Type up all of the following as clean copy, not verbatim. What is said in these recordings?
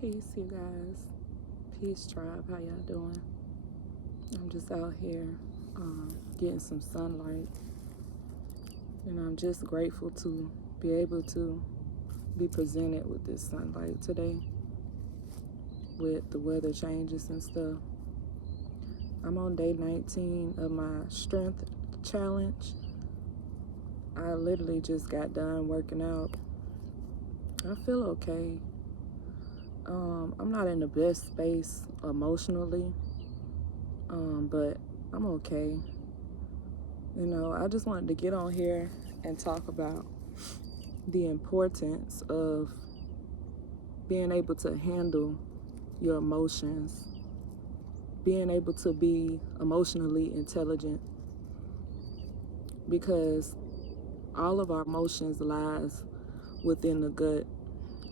Peace, you guys. Peace, tribe. How y'all doing? I'm just out here getting some sunlight. And I'm just grateful to be able to be presented with this sunlight today with the weather changes and stuff. I'm on day 19 of my strength challenge. I literally just got done working out. I feel okay. I'm not in the best space emotionally, but I'm okay. I just wanted to get on here and talk about the importance of being able to handle your emotions, being able to be emotionally intelligent, because all of our emotions lies within the gut.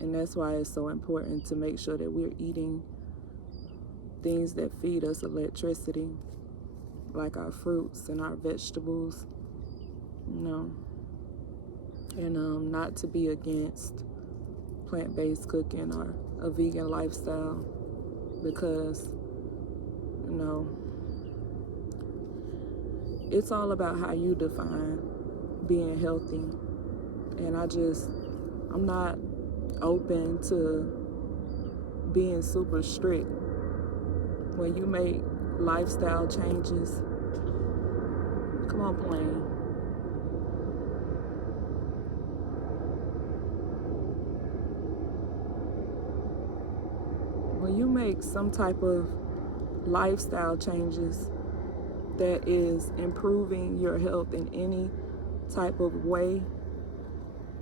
And that's why it's so important to make sure that we're eating things that feed us electricity, like our fruits and our vegetables, and not to be against plant-based cooking or a vegan lifestyle, because, it's all about how you define being healthy. And I'm not open to being super strict. When you make lifestyle changes, come on, plane. When you make some type of lifestyle changes that is improving your health in any type of way,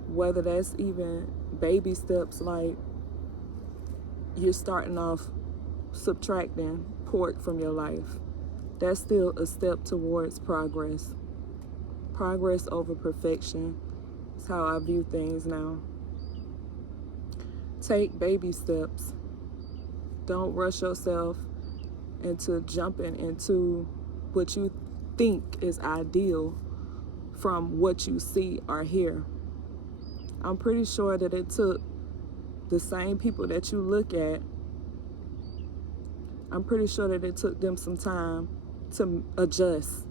whether that's even baby steps, like you're starting off subtracting pork from your life, that's still a step towards progress. Progress over perfection is how I view things now. Take baby steps. Don't rush yourself into jumping into what you think is ideal from what you see or hear. I'm pretty sure that it took the same people that you look at, I'm pretty sure that it took them some time to adjust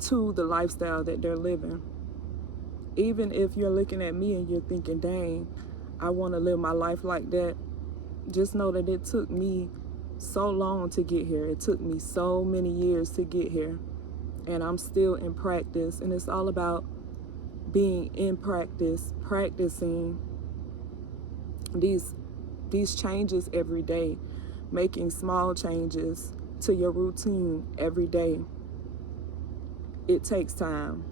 to the lifestyle that they're living. Even if you're looking at me and you're thinking, dang, I want to live my life like that, just know that it took me so long to get here. It took me so many years to get here. And I'm still in practice. And it's all about being in practice, practicing these changes every day, making small changes to your routine every day. It takes time.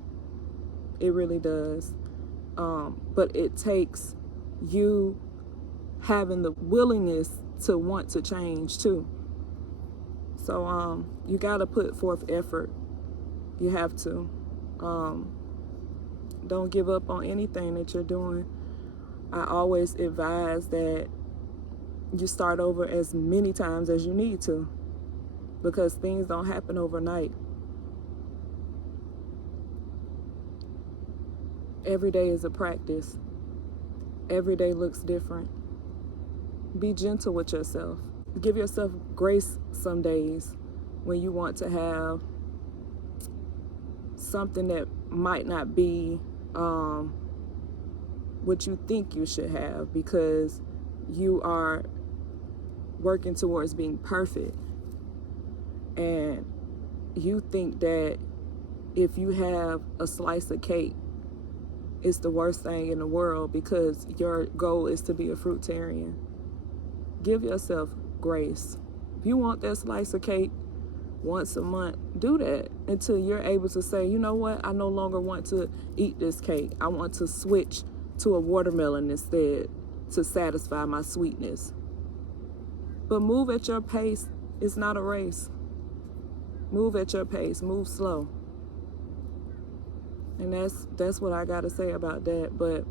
It really does. But it takes you having the willingness to want to change too. So you got to put forth effort. You have to. Don't give up on anything that you're doing. I always advise that you start over as many times as you need to, because things don't happen overnight. Every day is a practice. Every day looks different. Be gentle with yourself. Give yourself grace some days when you want to have something that might not be what you think you should have, because you are working towards being perfect. And you think that if you have a slice of cake, it's the worst thing in the world because your goal is to be a fruitarian. Give yourself grace. If you want that slice of cake once a month, do that until you're able to say, you know what, I no longer want to eat this cake. I want to switch to a watermelon instead to satisfy my sweetness. But move at your pace. It's not a race. Move at your pace. Move slow. And that's what I got to say about that. But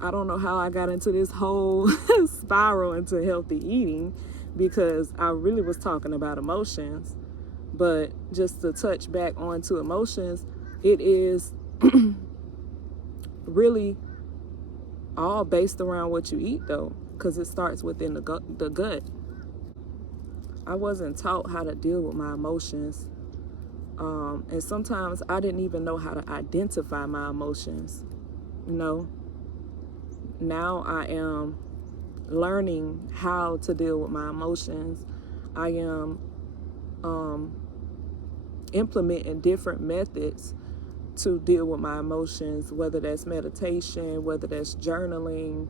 I don't know how I got into this whole spiral into healthy eating, because I really was talking about emotions. But just to touch back onto emotions, it is really all based around what you eat, though. because it starts within the gut. I wasn't taught how to deal with my emotions. And sometimes I didn't even know how to identify my emotions. You know, now I am learning how to deal with my emotions. I am implementing different methods to deal with my emotions, whether that's meditation, whether that's journaling,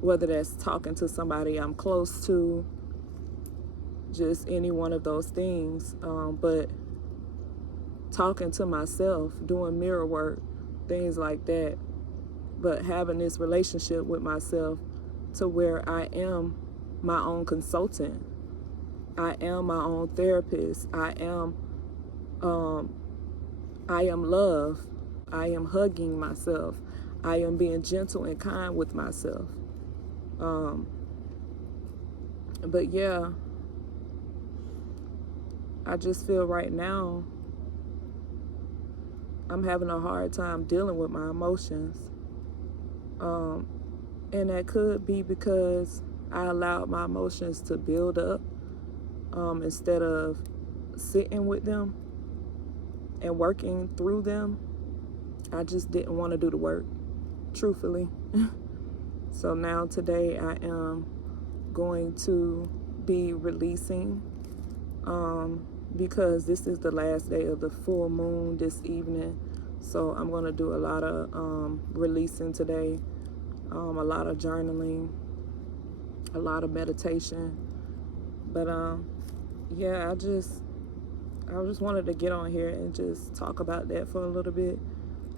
whether that's talking to somebody I'm close to, just any one of those things. But talking to myself, doing mirror work, things like that. But having this relationship with myself to where I am my own consultant. I am my own therapist. I am love. I am hugging myself. I am being gentle and kind with myself. But yeah, I just feel right now I'm having a hard time dealing with my emotions. And that could be because I allowed my emotions to build up instead of sitting with them and working through them. I just didn't want to do the work, truthfully. So now today I am going to be releasing because this is the last day of the full moon this evening. So I'm going to do a lot of releasing today, a lot of journaling, a lot of meditation. But yeah, I just wanted to get on here and just talk about that for a little bit.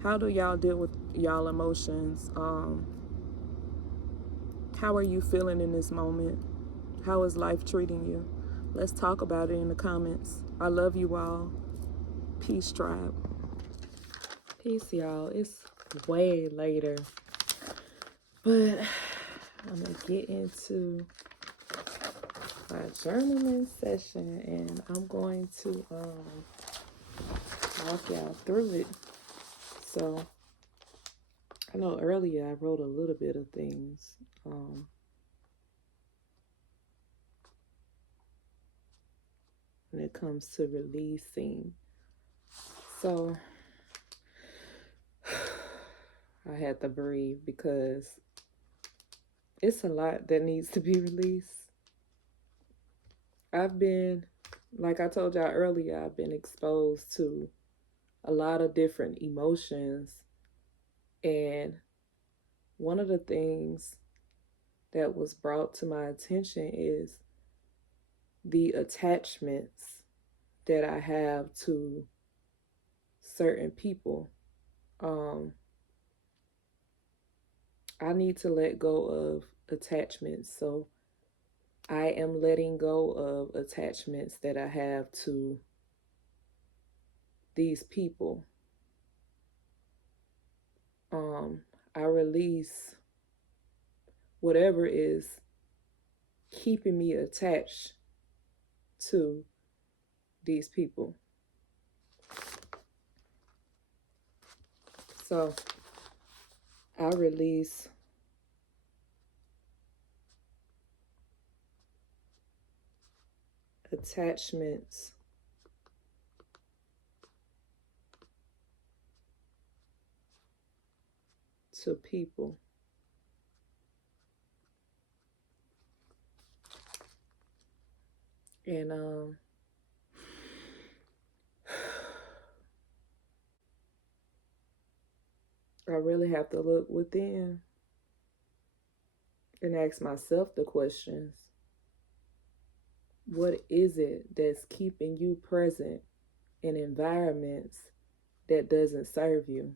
How do y'all deal with y'all emotions? How are you feeling in this moment? How is life treating you? Let's talk about it in the comments. I love you all. Peace, tribe. Peace, y'all. It's way later, but I'm going to get into my journaling session, and I'm going to walk y'all through it. So, I know earlier I wrote a little bit of things. When it comes to releasing. So I had to breathe because it's a lot that needs to be released. I've been, like I told y'all earlier, I've been exposed to a lot of different emotions. And one of the things that was brought to my attention is the attachments that I have to certain people. I need to let go of attachments. So I am letting go of attachments that I have to these people. I release whatever is keeping me attached to these people. So I release attachments to people. And I really have to look within and ask myself the questions. What is it that's keeping you present in environments that doesn't serve you?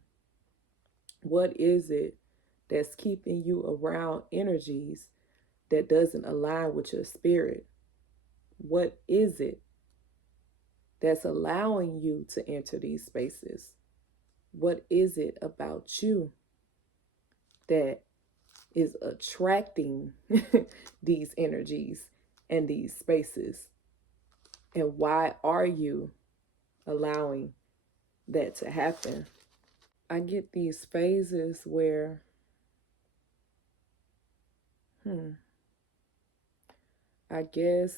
What is it that's keeping you around energies that doesn't align with your spirit? What is it that's allowing you to enter these spaces? What is it about you that is attracting these energies and these spaces? And why are you allowing that to happen? I get these phases where I guess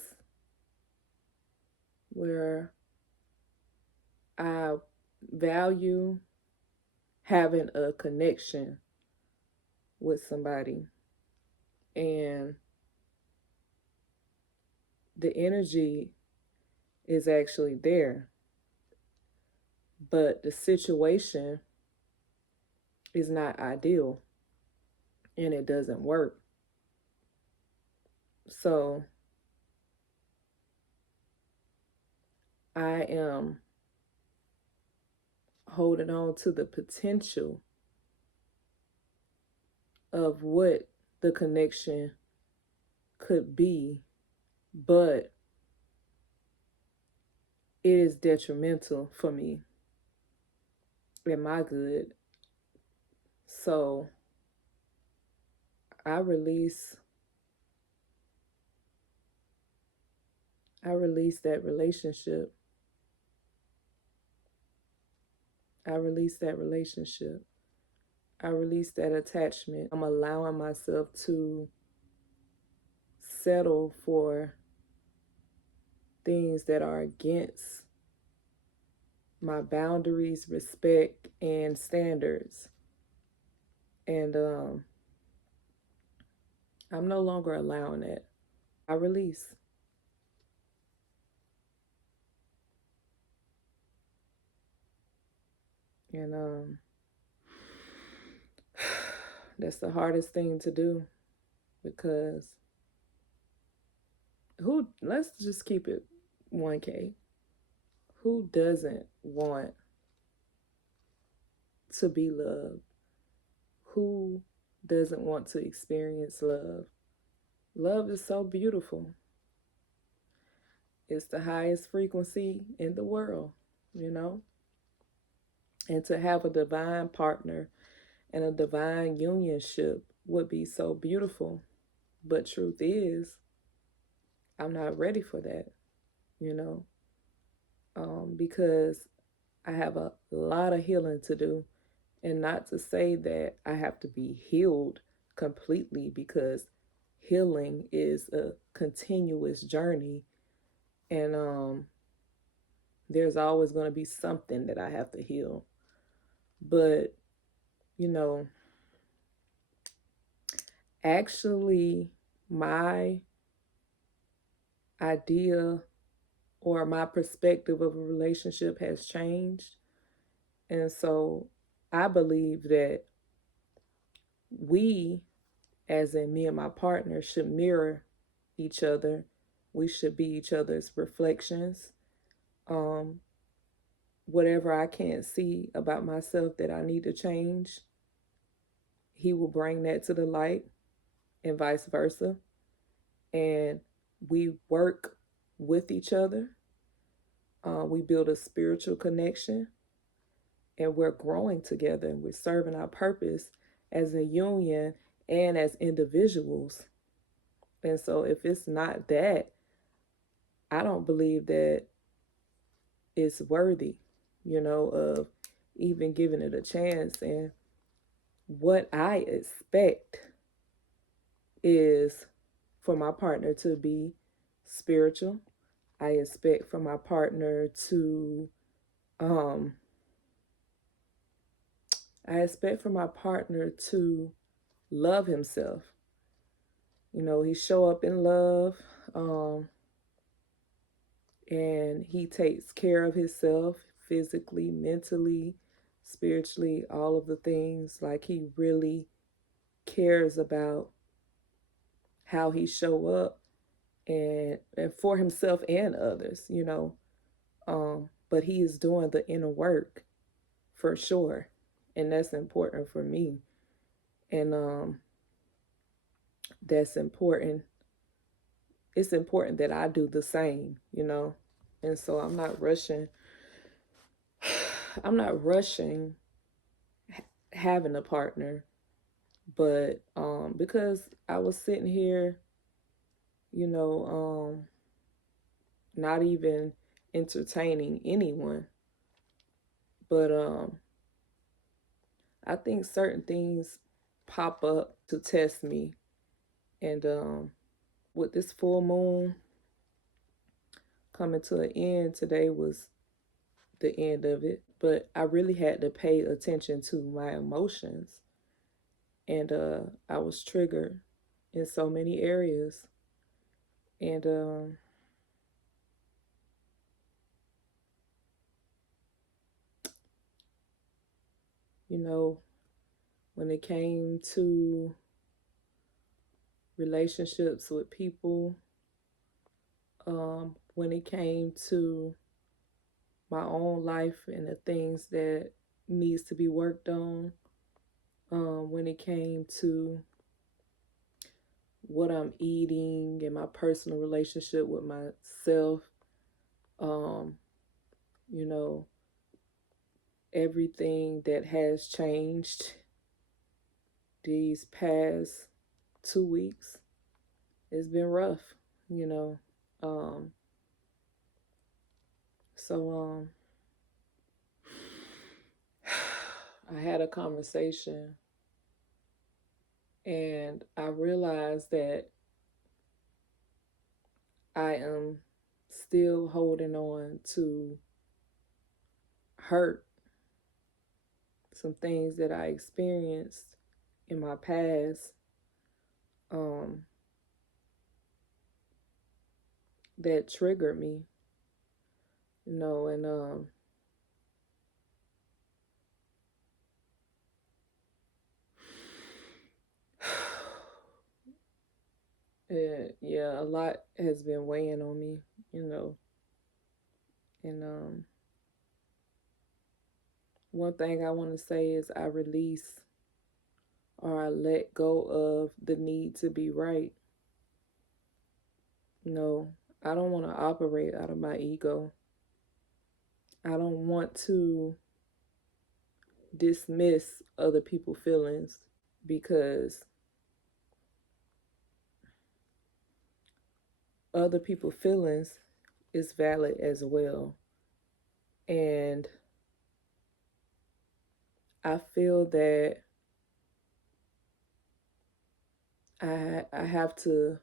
where I value having a connection with somebody, and the energy is actually there, but the situation is not ideal and it doesn't work. So I am holding on to the potential of what the connection could be, but it is detrimental for me and my good. So I release that relationship. I release that relationship. I release that attachment. I'm allowing myself to settle for things that are against my boundaries, respect, and standards. And I'm no longer allowing it. I release. And that's the hardest thing to do, because let's just keep it 1K. Who doesn't want to be loved? Who doesn't want to experience love? Love is so beautiful. It's the highest frequency in the world, you know? And to have a divine partner and a divine unionship would be so beautiful. But truth is, I'm not ready for that, you know? Because I have a lot of healing to do. And not to say that I have to be healed completely, because healing is a continuous journey. And there's always going to be something that I have to heal. But, you know, actually, my idea or my perspective of a relationship has changed. And so I believe that we, as in me and my partner, should mirror each other. We should be each other's reflections. Whatever I can't see about myself that I need to change, he will bring that to the light, and vice versa. And we work with each other. We build a spiritual connection, and we're growing together, and we're serving our purpose as a union and as individuals. And so if it's not that, I don't believe that it's worthy, of even giving it a chance. And what I expect is for my partner to be spiritual. I expect for my partner to love himself. He show up in love, and he takes care of himself physically, mentally, spiritually, all of the things. Like, he really cares about how he show up, and for himself and others, but he is doing the inner work for sure. And that's important for me. And that's important. It's important that I do the same, And so I'm not rushing. I'm not rushing having a partner, but because I was sitting here, not even entertaining anyone. But I think certain things pop up to test me, And with this full moon coming to an end, today was the end of it. But I really had to pay attention to my emotions. And I was triggered in so many areas. And you know, when it came to relationships with people, when it came to my own life and the things that needs to be worked on, when it came to what I'm eating and my personal relationship with myself, um, you know, everything that has changed these past 2 weeks. It's been rough, you know. Um, so I had a conversation and I realized that I am still holding on to hurt, some things that I experienced in my past, um, that triggered me, you know, and yeah, a lot has been weighing on me, you know, and one thing I want to say is I release or I let go of the need to be right. No, I don't want to operate out of my ego. I don't want to dismiss other people's feelings because other people's feelings is valid as well. And I feel that I have to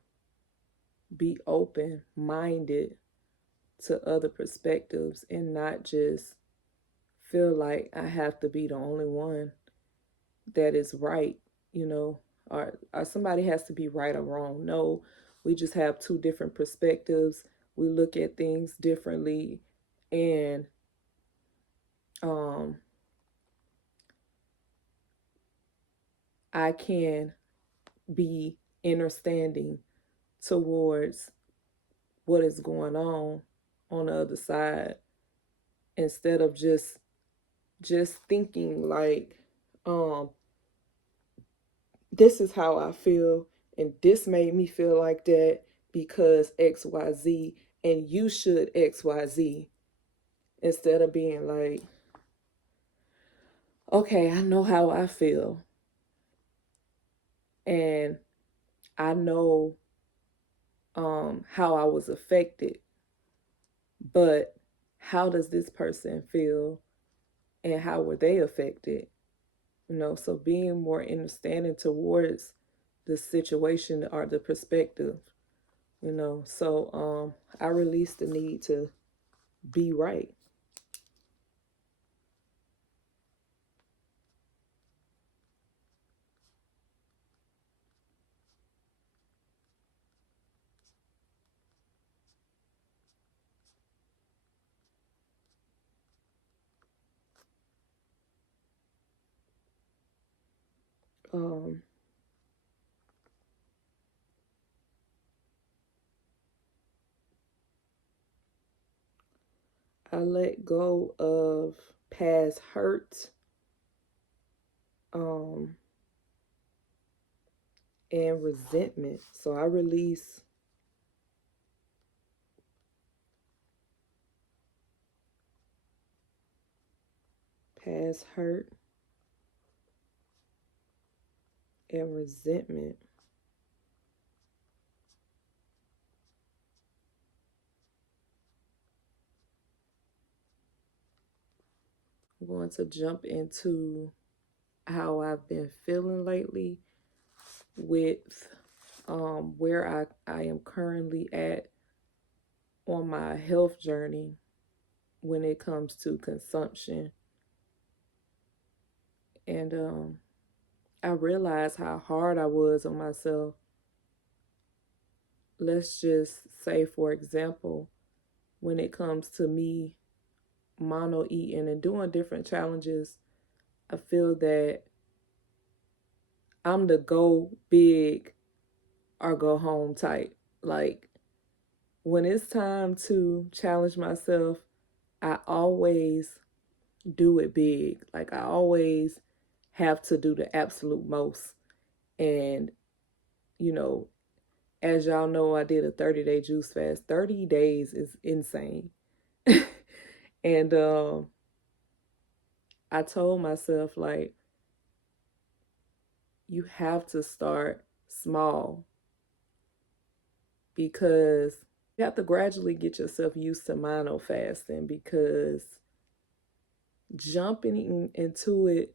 be open minded to other perspectives and not just feel like I have to be the only one that is right, you know, or somebody has to be right or wrong. No, we just have two different perspectives. We look at things differently, and um, I can be understanding towards what is going on the other side instead of just thinking like um this is how I feel and this made me feel like that because XYZ and you should XYZ, instead of being like, okay, I know how I feel and I know how I was affected, but how does this person feel and how were they affected? You know, so being more understanding towards the situation or the perspective, you know. So I released the need to be right. Um I let go of past hurt um and resentment. So I release past hurt and resentment. I'm going to jump into how I've been feeling lately with where I am currently at on my health journey when it comes to consumption. And I realized how hard I was on myself. Let's just say, for example, when it comes to me mono eating and doing different challenges, I feel that I'm the go big or go home type. Like, when it's time to challenge myself, I always do it big. Like, I always have to do the absolute most. And, you know, as y'all know, I did a 30-day juice fast. 30 days is insane. And I told myself, like, you have to start small because you have to gradually get yourself used to mono fasting, because jumping into it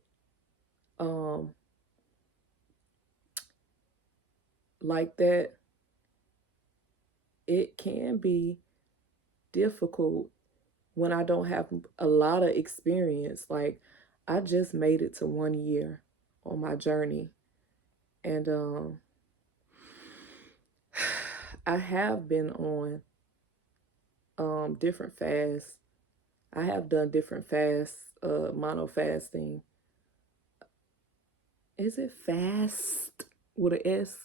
like that, it can be difficult when I don't have a lot of experience. Like, I just made it to 1 year on my journey, and I have been on different fasts. I have done different fasts, mono fasting. Is it fast with an S,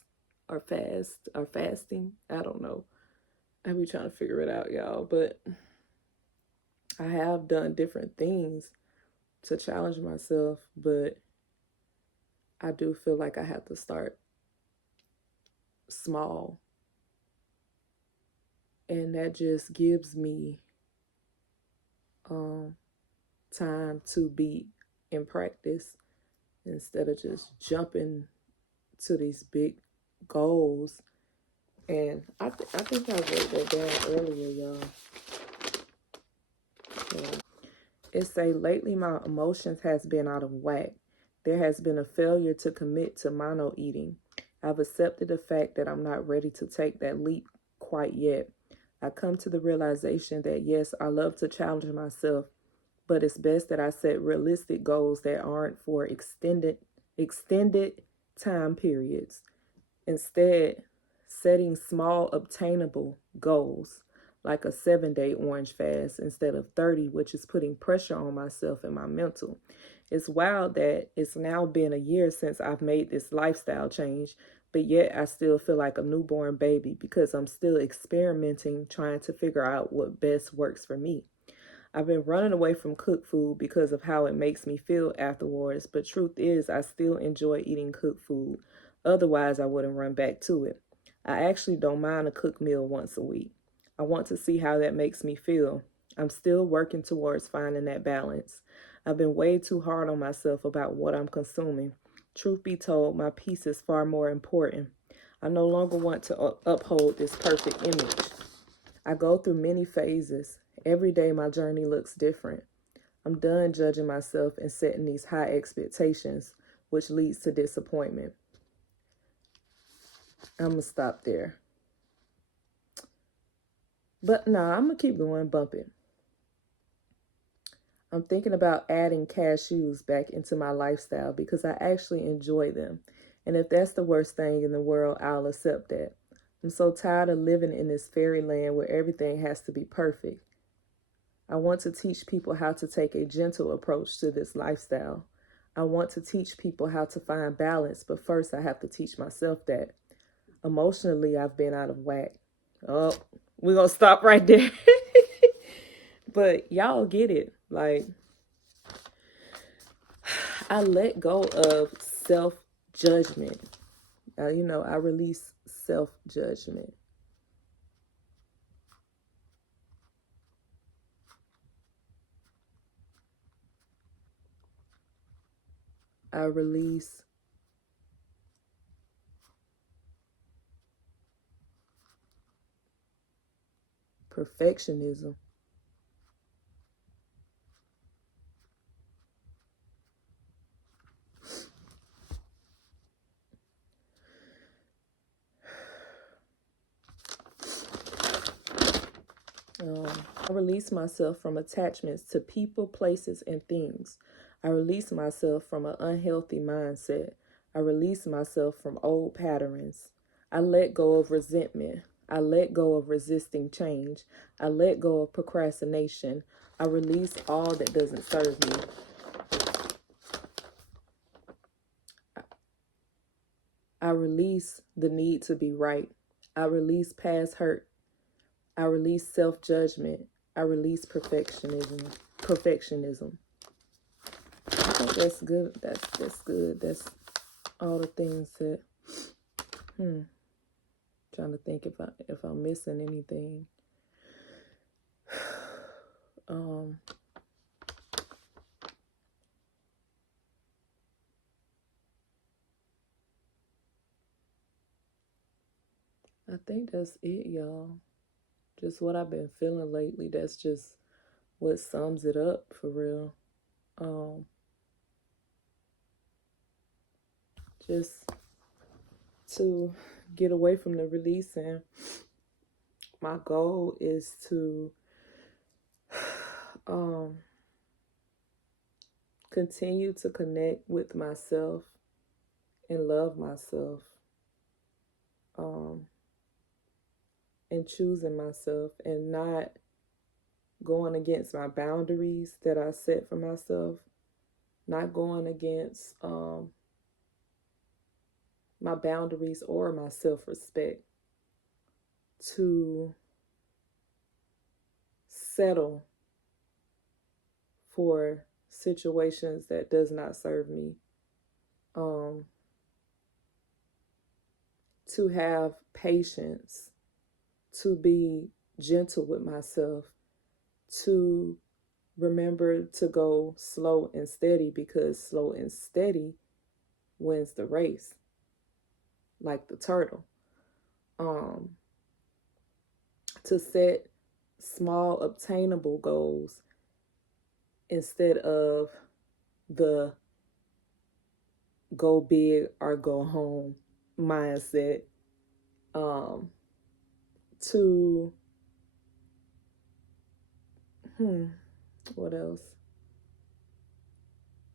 or fast, or fasting? I don't know. I be trying to figure it out, y'all. But I have done different things to challenge myself, but I do feel like I have to start small. And that just gives me time to be in practice instead of just jumping to these big goals. And I think I wrote that down earlier, y'all. Yeah. It say, lately my emotions has been out of whack. There has been a failure to commit to mono eating. I've accepted the fact that I'm not ready to take that leap quite yet. I come to the realization that yes, I love to challenge myself, but it's best that I set realistic goals that aren't for extended time periods. Instead, setting small obtainable goals, like a 7-day orange fast instead of 30, which is putting pressure on myself and my mental. It's wild that it's now been a year since I've made this lifestyle change, but yet I still feel like a newborn baby because I'm still experimenting, trying to figure out what best works for me. I've been running away from cooked food because of how it makes me feel afterwards, but truth is I still enjoy eating cooked food. Otherwise, I wouldn't run back to it. I actually don't mind a cooked meal once a week. I want to see how that makes me feel. I'm still working towards finding that balance. I've been way too hard on myself about what I'm consuming. Truth be told, my peace is far more important. I no longer want to uphold this perfect image. I go through many phases. Every day my journey looks different. I'm done judging myself and setting these high expectations, which leads to disappointment. I'm going to stop there. But no, I'm going to keep going, bumping. I'm thinking about adding cashews back into my lifestyle because I actually enjoy them. And if that's the worst thing in the world, I'll accept that. I'm so tired of living in this fairyland where everything has to be perfect. I want to teach people how to take a gentle approach to this lifestyle. I want to teach people how to find balance, but first I have to teach myself that. Emotionally, I've been out of whack. Oh, we're going to stop right there. But y'all get it. Like, I let go of self-judgment. I release self-judgment. I release perfectionism. I release myself from attachments to people, places, and things. I release myself from an unhealthy mindset. I release myself from old patterns. I let go of resentment. I let go of resisting change. I let go of procrastination. I release all that doesn't serve me. I release the need to be right. I release past hurt. I release self-judgment. I release perfectionism. I think that's good. That's good. That's all the things that trying to think if I'm missing anything. I think that's it, y'all. Just what I've been feeling lately. That's just what sums it up for real. Just to get away from the releasing. My goal is to continue to connect with myself and love myself. And choosing myself and not going against my boundaries that I set for myself, not going against my boundaries or my self-respect, to settle for situations that does not serve me, to have patience, to be gentle with myself, to remember to go slow and steady, because slow and steady wins the race, like the turtle. To set small obtainable goals instead of the go big or go home mindset. To what else?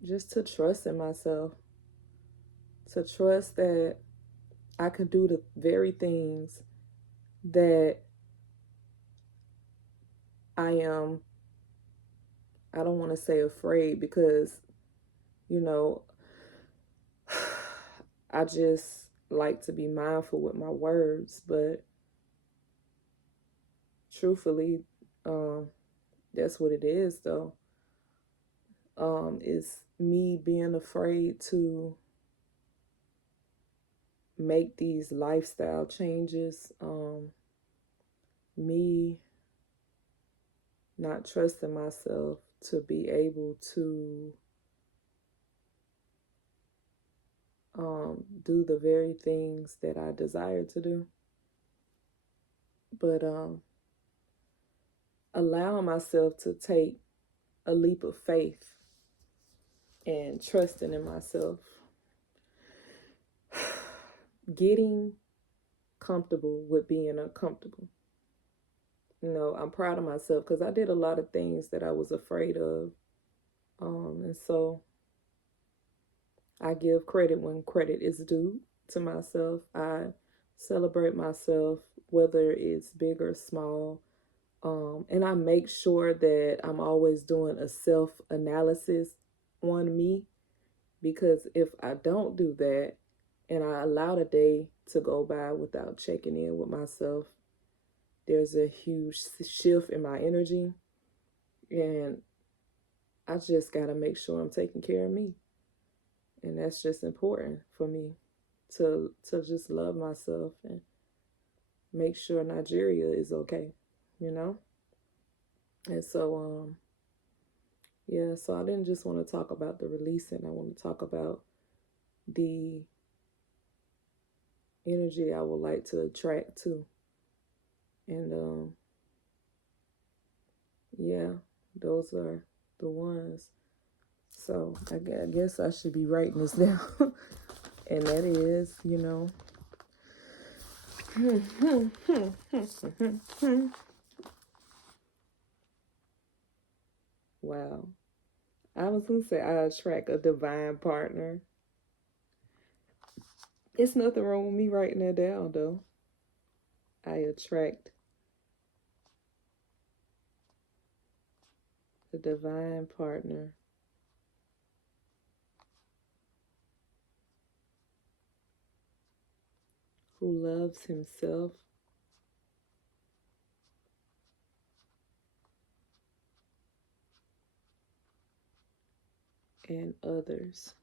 Just to trust in myself. To trust that I can do the very things that I don't want to say afraid, because, I just like to be mindful with my words, but truthfully, that's what it is, though. It's me being afraid to make these lifestyle changes. Me not trusting myself to be able to do the very things that I desire to do. But allowing myself to take a leap of faith and trusting in myself. Getting comfortable with being uncomfortable. I'm proud of myself because I did a lot of things that I was afraid of. And so I give credit when credit is due to myself. I celebrate myself, whether it's big or small. And I make sure that I'm always doing a self-analysis on me, because if I don't do that and I allow the day to go by without checking in with myself, there's a huge shift in my energy, and I just got to make sure I'm taking care of me. And that's just important for me, to just love myself and make sure Nigeria is okay, And so, so I didn't just want to talk about the releasing. I want to talk about the energy I would like to attract to. And, those are the ones. So I guess I should be writing this down. And that is, Wow. I was going to say I attract a divine partner. It's nothing wrong with me writing that down, though. I attract a divine partner who loves himself and others.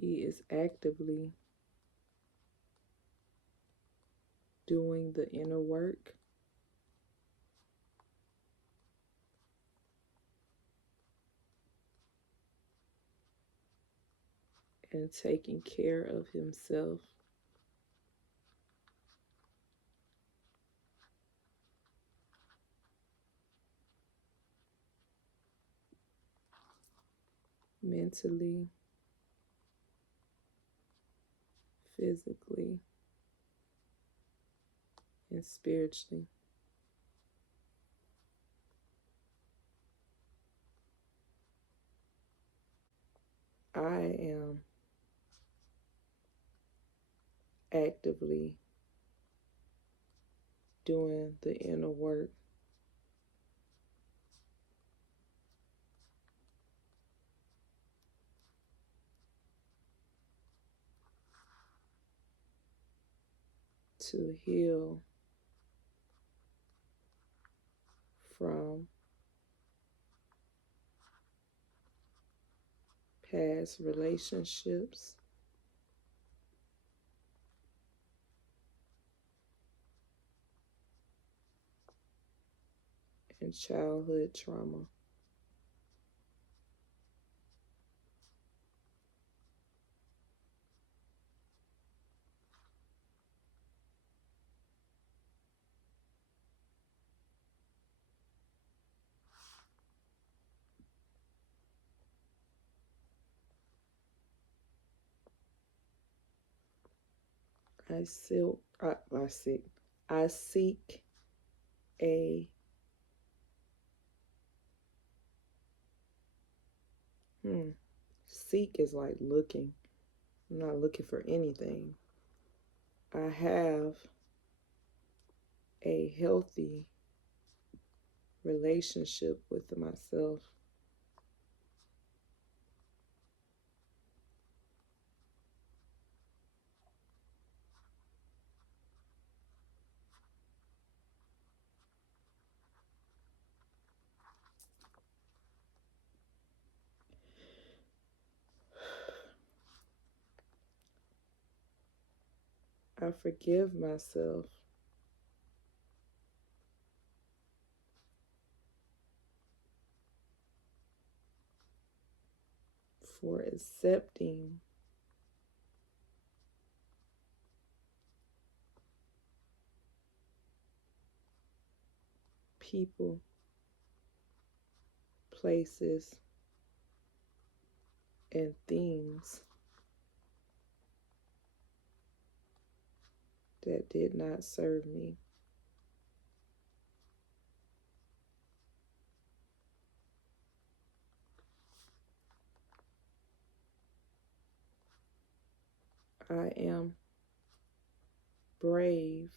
He is actively doing the inner work and taking care of himself mentally, physically, and spiritually. I am actively doing the inner work to heal from past relationships and childhood trauma. I still, I seek a seek is like looking. I'm not looking for anything. I have a healthy relationship with myself. I forgive myself for accepting people, places, and things that did not serve me. I am brave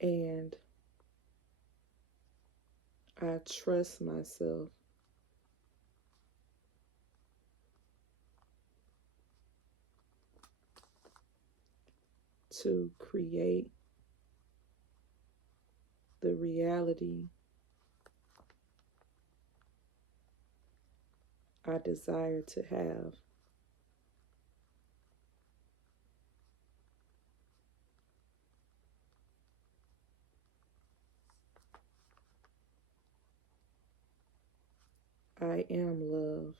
and I trust myself to create the reality I desire to have. I am love.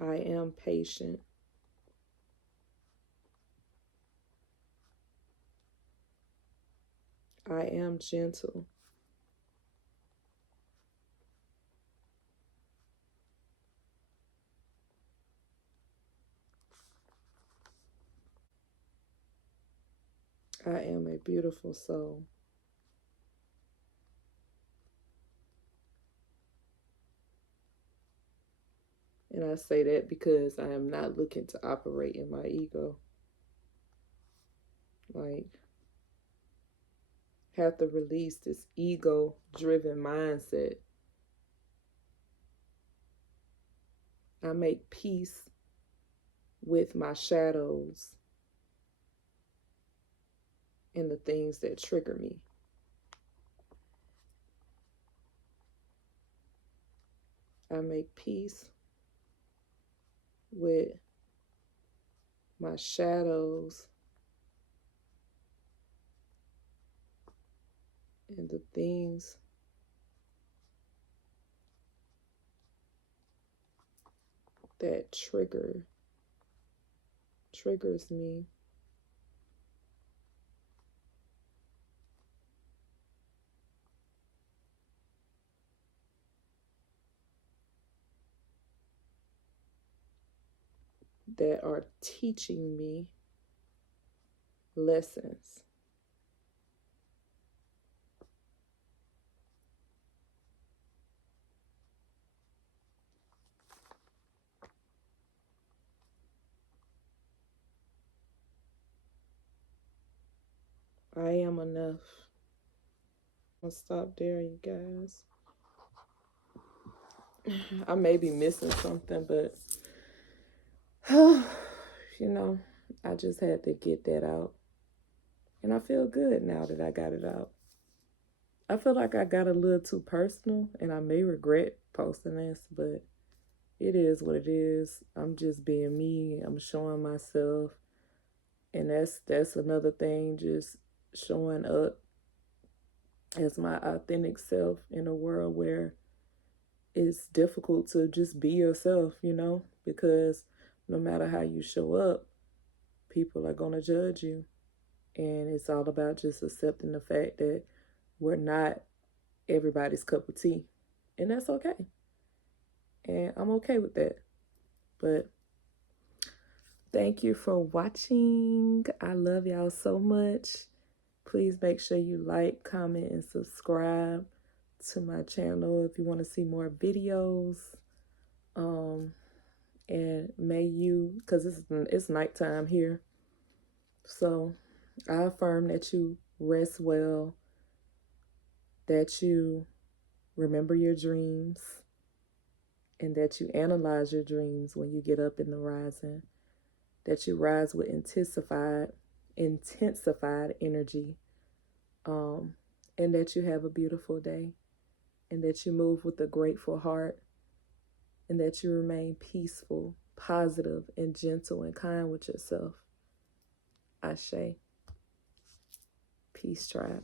I am patient. I am gentle. I am a beautiful soul. And I say that because I am not looking to operate in my ego. Like, have to release this ego-driven mindset. I make peace with my shadows and the things that trigger me. I make peace with my shadows and the things that triggers me. That are teaching me lessons. I am enough. I'll stop there, you guys. I may be missing something, but you know, I just had to get that out. And I feel good now that I got it out. I feel like I got a little too personal, and I may regret posting this, but it is what it is. I'm just being me. I'm showing myself. And that's another thing, just showing up as my authentic self in a world where it's difficult to just be yourself, you know, because no matter how you show up, people are going to judge you. And it's all about just accepting the fact that we're not everybody's cup of tea. And that's okay. And I'm okay with that. But thank you for watching. I love y'all so much. Please make sure you like, comment, and subscribe to my channel if you want to see more videos. And may you, because it's nighttime here, so I affirm that you rest well, that you remember your dreams, and that you analyze your dreams when you get up in the rising, that you rise with intensified energy, and that you have a beautiful day, and that you move with a grateful heart, and that you remain peaceful, positive, and gentle and kind with yourself. Ashe. Peace, tribe.